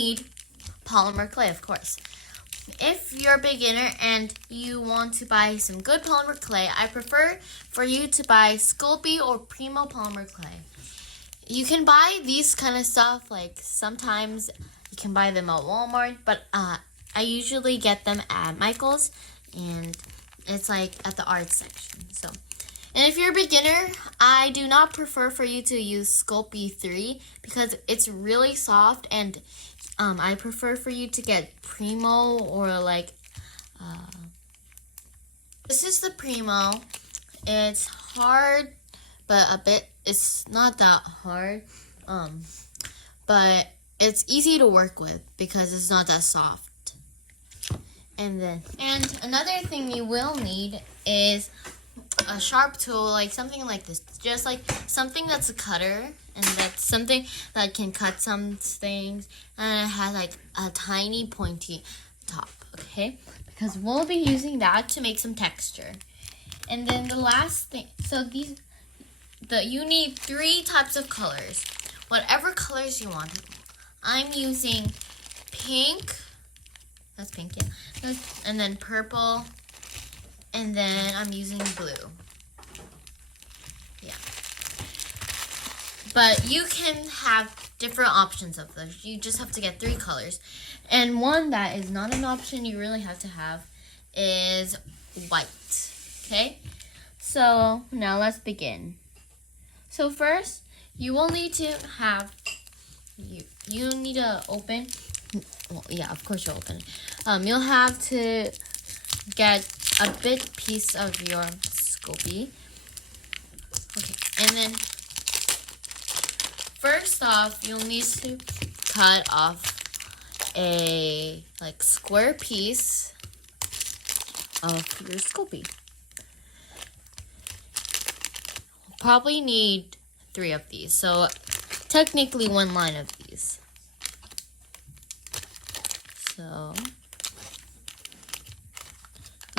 need polymer clay, of course. If you're a beginner and you want to buy some good polymer clay, I prefer for you to buy Sculpey or Primo polymer clay. You can buy these kind of stuff, like sometimes you can buy them at Walmart, but I usually get them at Michael's, and it's like at the art section. And if you're a beginner, I do not prefer for you to use Sculpey 3 because it's really soft, and I prefer for you to get Primo or like, this is the Primo. It's hard, but it's not that hard, but it's easy to work with because it's not that soft. And another thing you will need is a sharp tool, like something like this, just like something that's a cutter, and that's something that can cut some things, and it has like a tiny pointy top, okay? Because we'll be using that to make some texture. And then the last thing, so you need 3 types of colors, whatever colors you want. I'm using pink, that's pink, yeah, and then purple, and then I'm using blue. Yeah. But you can have different options of those. You just have to get 3 colors. And one that is not an option you really have to have is white. Okay? So now let's begin. So first, you will need to have, you need to open, well, yeah, of course you'll open it. You'll have to get a big piece of your Sculpey. Okay, and then first off, you'll need to cut off a square piece of your Sculpey. Probably need 3 of these, so technically 1 line of these. So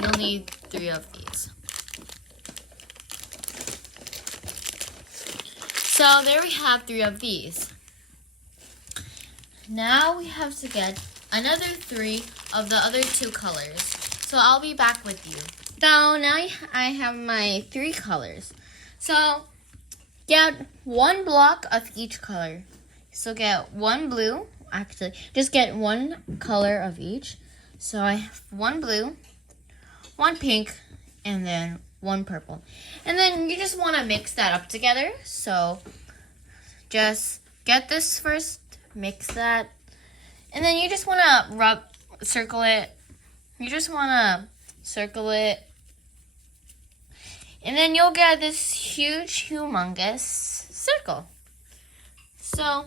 you'll need 3 of these. So there we have 3 of these. Now we have to get another 3 of the other 2 colors. So I'll be back with you. So now I have my 3 colors. So get 1 block of each color. So get 1 blue. Actually, just get 1 color of each. So I have 1 blue, 1 pink, and then 1 purple. And then you just want to mix that up together. So just get this first, mix that, and then you just want to circle it. You just want to circle it. And then you'll get this huge, humongous circle. So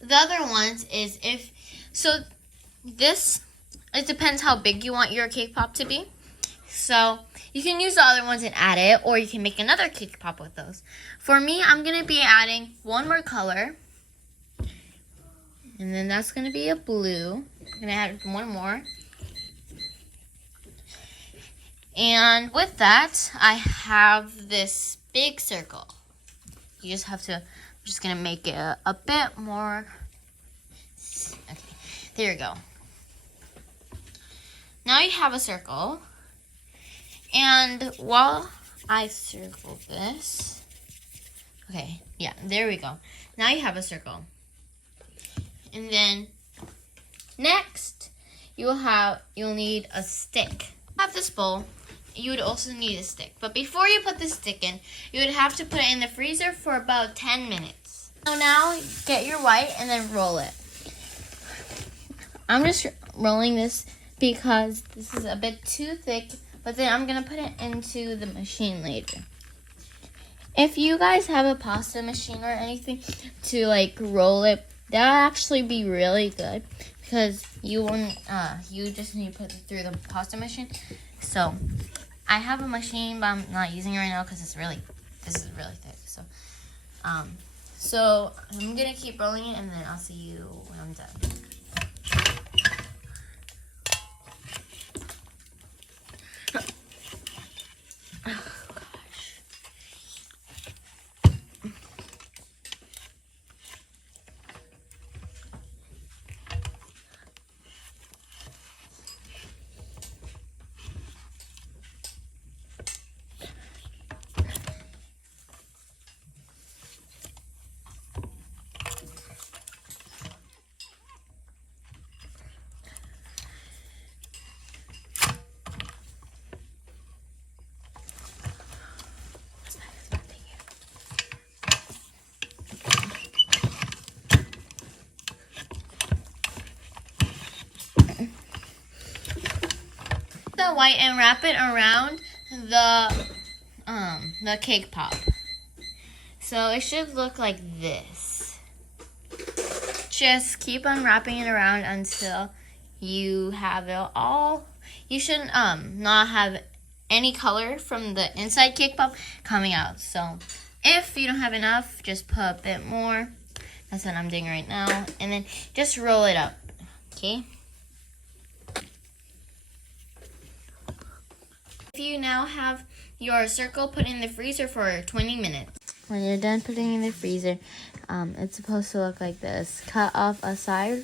the other ones is it depends how big you want your cake pop to be. So you can use the other ones and add it, or you can make another cake pop with those. For me, I'm going to be adding 1 more color. And then that's going to be a blue. I'm going to add 1 more. And with that, I have this big circle. You just have to, I'm just going to make it a bit more. Okay, there you go. Now you have a circle. And while I circle this, okay, yeah, there we go. Now you have a circle. And then next, you'll need a stick. Have this bowl. You would also need a stick. But before you put the stick in, you would have to put it in the freezer for about 10 minutes. So now get your white and then roll it. I'm just rolling this because this is a bit too thick, but then I'm going to put it into the machine later. If you guys have a pasta machine or anything to roll it, that'll actually be really good because you just need to put it through the pasta machine. So I have a machine, but I'm not using it right now because this is really thick. So I'm gonna keep rolling it, and then I'll see you when I'm done. the white and wrap it around the cake pop. So it should look like this. Just keep on wrapping it around until you have it all. You shouldn't not have any color from the inside cake pop coming out. So if you don't have enough, just put a bit more. That's what I'm doing right now. And then just roll it up. Okay? If you now have your circle, put in the freezer for 20 minutes. When you're done putting it in the freezer, it's supposed to look like this. Cut off a side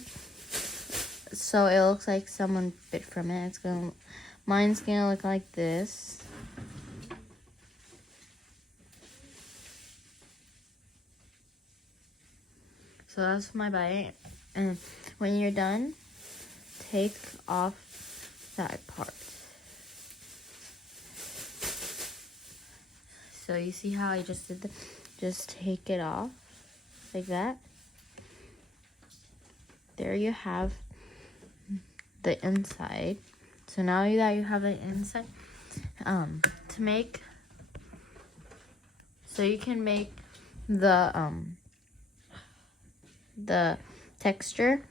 so it looks like someone bit from it. Mine's gonna look like this. So that's my bite. And when you're done, take off that part. So you see how I just did just take it off like that. There you have the inside. So now that you have the inside, to make, so you can make the texture.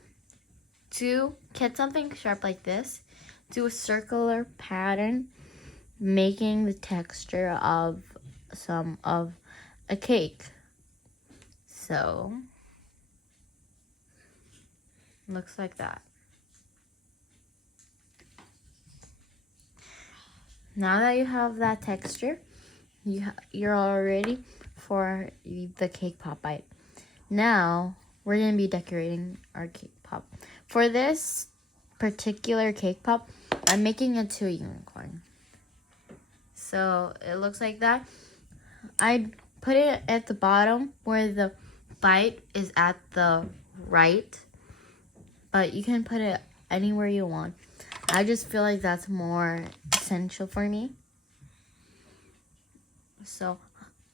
To get something sharp like this, do a circular pattern, making the texture of some of a cake. So looks like that. Now that you have that texture, you're all ready for the cake pop bite. Now we're gonna be decorating our cake pop. For this particular cake pop, I'm making it to a unicorn. So it looks like that. I put it at the bottom where the bite is at the right, but you can put it anywhere you want. I just feel like that's more essential for me. So,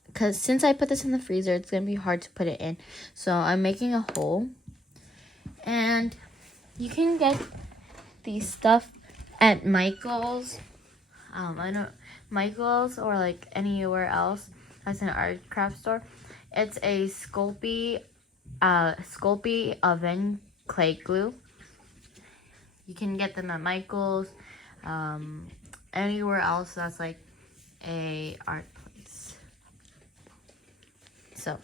because since I put this in the freezer, it's going to be hard to put it in. So I'm making a hole. And you can get these stuff at Michael's. Michael's or like anywhere else as an art craft store. It's a Sculpey oven clay glue. You can get them at Michael's, anywhere else that's like a art place. So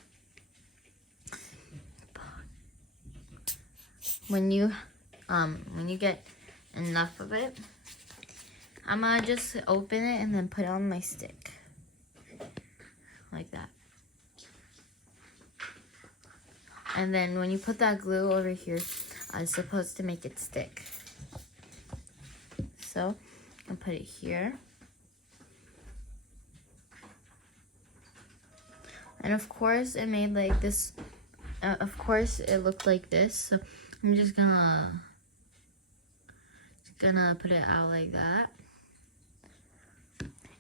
when you get enough of it, I'm gonna just open it and then put it on my stick. Like that. And then when you put that glue over here, it's supposed to make it stick. So, I'll put it here. And of course, it made like this. Of course, it looked like this. So, I'm just gonna put it out like that.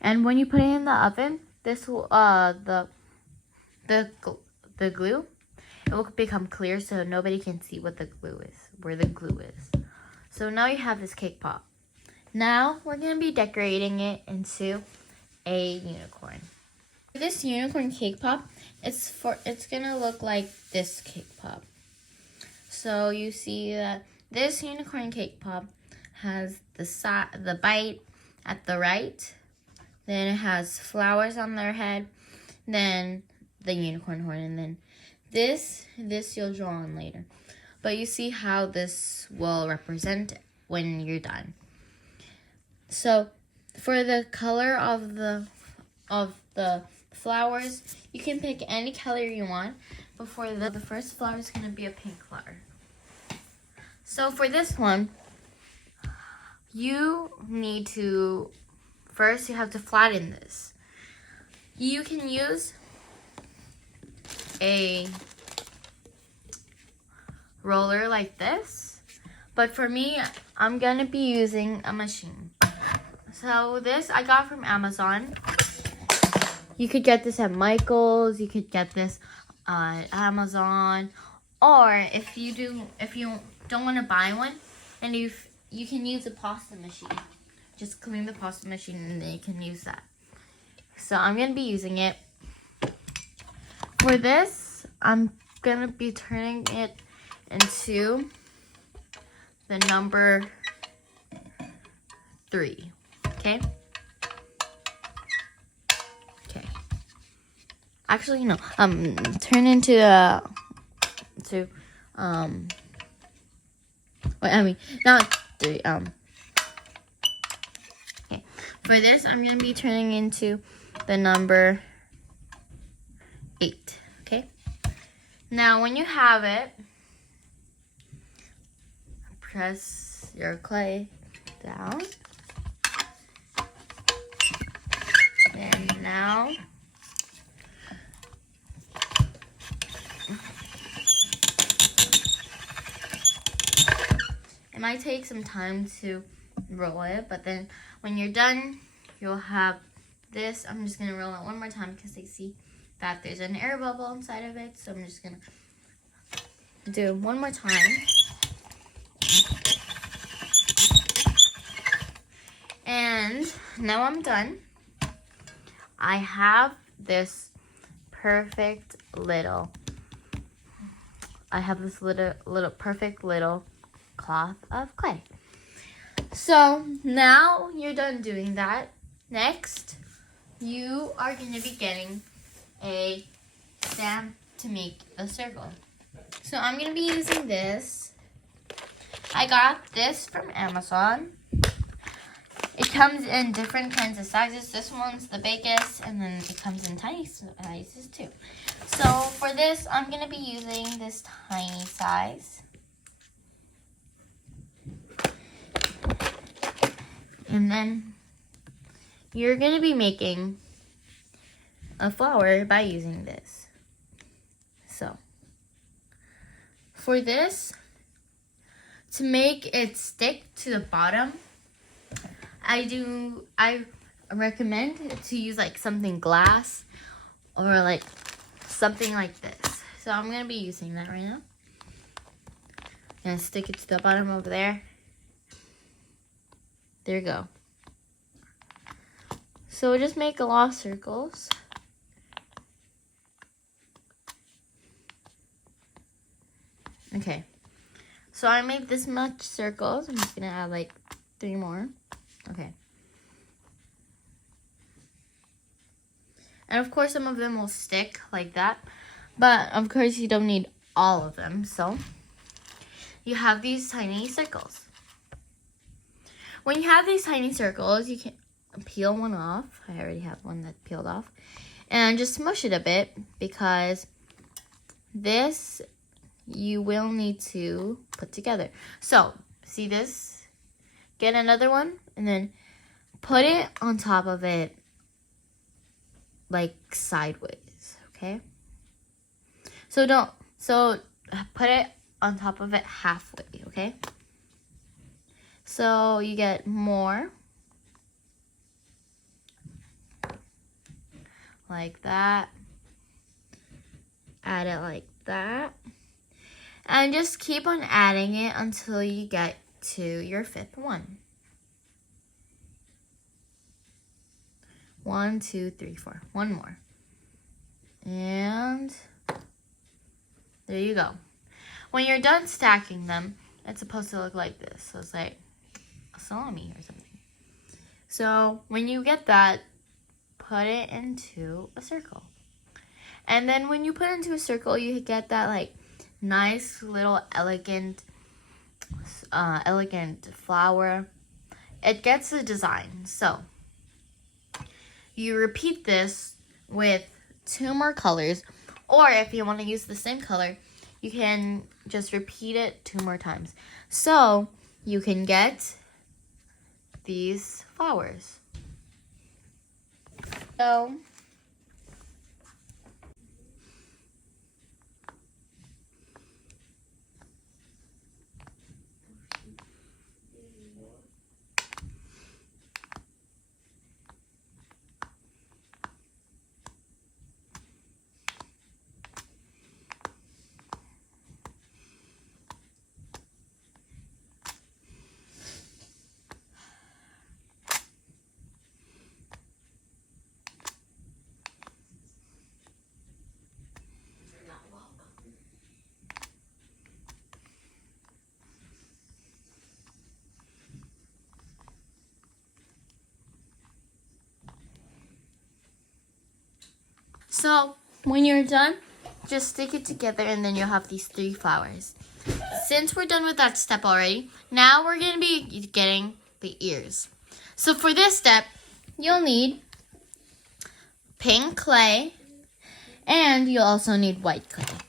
And when you put it in the oven, this will the glue, it will become clear so nobody can see what the glue is, where the glue is. So now you have this cake pop. Now we're gonna be decorating it into a unicorn. This unicorn cake pop, it's gonna look like this cake pop. So you see that this unicorn cake pop has the bite at the right. Then it has flowers on their head. Then the unicorn horn. And then this you'll draw on later. But you see how this will represent when you're done. So for the color of the flowers, you can pick any color you want. But for the first flower is going to be a pink flower. So for this one, you need to... First, you have to flatten this. You can use a roller like this, but for me, I'm gonna be using a machine. So this I got from Amazon. You could get this at Michael's. You could get this at Amazon, or if you don't want to buy one, and you can use a pasta machine. just clean the pasta machine and then you can use that. So I'm going to be using it. For this, I'm going to be turning it into the number 3. Okay? Okay. Actually, no. Turn into not 3. Okay. For this, I'm going to be turning into the number 8. Okay? Now, when you have it, press your clay down. And now, it might take some time to roll it, but then when you're done, you'll have this. I'm just going to roll it one more time because I see that there's an air bubble inside of it. So I'm just going to do it one more time. And now I'm done. I have this perfect little perfect little cloth of clay. So now you're done doing that. Next, you are going to be getting a stamp to make a circle. So I'm going to be using this. I got this from Amazon. It comes in different kinds of sizes. This one's the biggest, and then it comes in tiny sizes too. So for this, I'm going to be using this tiny size. And then you're going to be making a flower by using this. So for this, to make it stick to the bottom, I recommend to use like something glass or like something like this. So I'm going to be using that right now. And stick it to the bottom over there. There you go. So just make a lot of circles. Okay. So I made this much circles. I'm just going to add like 3 more. Okay. And of course some of them will stick like that. But of course you don't need all of them. So you have these tiny circles. When you have these tiny circles, you can peel one off. I already have one that peeled off. And just smush it a bit because this you will need to put together. So, see this? Get another one and then put it on top of it like sideways, okay? So put it on top of it halfway, okay? So you get more like that. Add it like that. And just keep on adding it until you get to your 5th one. 1, 2, 3, 4. One more. And there you go. When you're done stacking them, it's supposed to look like this. So it's like a salami or something. So when you get that, put it into a circle. And then when you put it into a circle, you get that like nice little elegant flower. It gets the design. So you repeat this with 2 more colors, or if you want to use the same color, you can just repeat it 2 more times. So you can get these flowers. So So when you're done, just stick it together and then you'll have these 3 flowers. Since we're done with that step already, now we're going to be getting the ears. So for this step, you'll need pink clay and you'll also need white clay.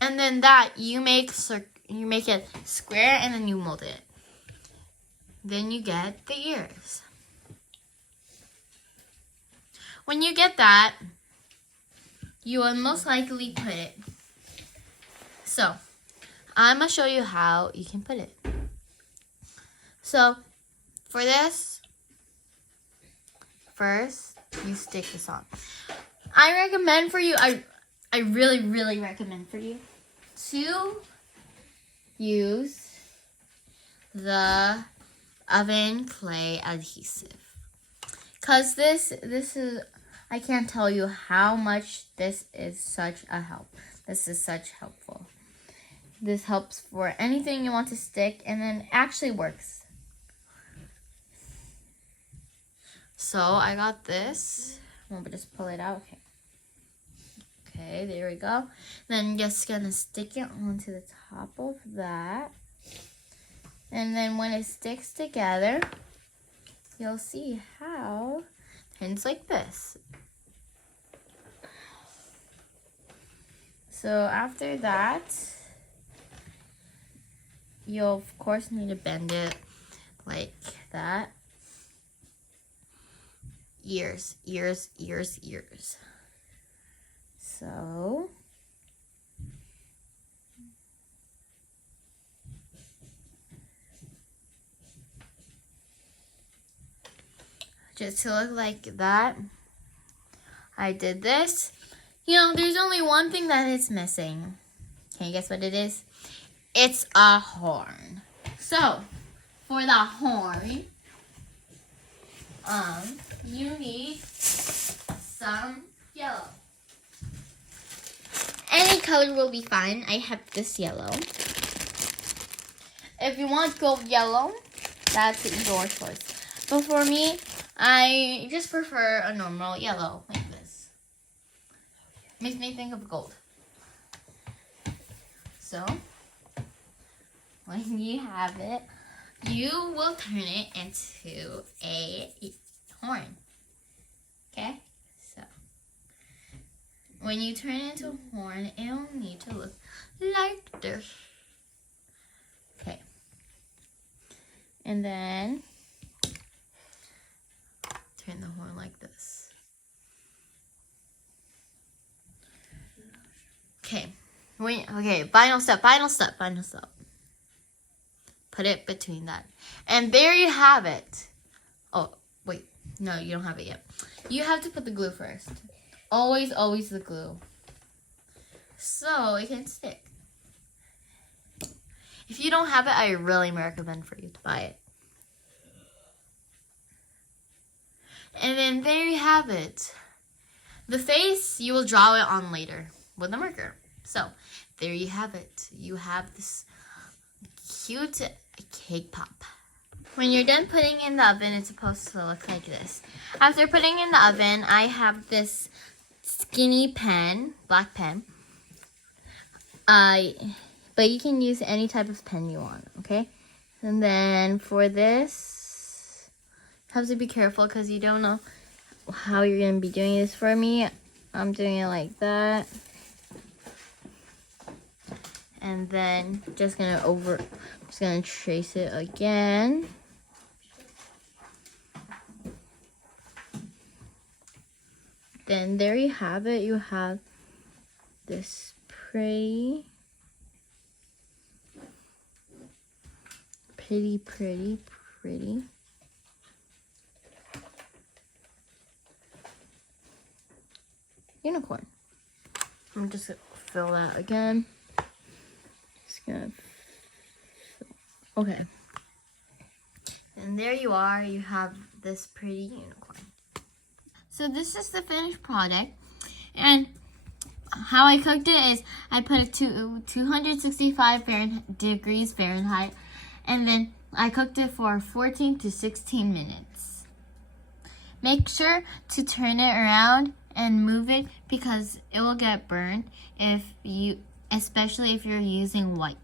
And then that you make it square and then you mold it. Then you get the ears. When you get that, you will most likely put it. So, I'm going to show you how you can put it. So, for this, first, you stick this on. I recommend for you, I really, really recommend for you to use the oven clay adhesive. Because this is, I can't tell you how much this is such a help. This is such helpful. This helps for anything you want to stick and then actually works. So I got this. I'm gonna just pull it out. Okay, there we go. Then just gonna stick it onto the top of that. And then when it sticks together, you'll see how it turns like this. So after that, you'll of course need to bend it like that. Ears, ears, ears, ears. So just to look like that, I did this. You know, there's only one thing that is missing. Can you guess what it is? It's a horn. So, for the horn, you need some yellow. Any color will be fine. I have this yellow. If you want gold yellow, that's your choice. But for me, I just prefer a normal yellow like this. Makes me think of gold. So, when you have it, you will turn it into a horn. Okay? So, when you turn it into a horn, it'll need to look like this. Okay. And then, turn the horn like this. Okay. Okay, final step. Put it between that. And there you have it. Oh, wait. No, you don't have it yet. You have to put the glue first. Always, always the glue. So it can stick. If you don't have it, I really recommend for you to buy it. And then there you have it. The face, you will draw it on later with a marker. So, there you have it. You have this cute cake pop. When you're done putting in the oven, it's supposed to look like this. After putting in the oven, I have this skinny pen, black pen. But you can use any type of pen you want, okay? And then for this, you have to be careful because you don't know how you're going to be doing this. For me, I'm doing it like that. And then just gonna trace it again. Then there you have it. You have this pretty unicorn. I'm just gonna fill that again. Okay. And there you are. You have this pretty unicorn. So this is the finished product. And how I cooked it is I put it to 265 degrees Fahrenheit. And then I cooked it for 14 to 16 minutes. Make sure to turn it around and move it because it will get burned especially if you're using white.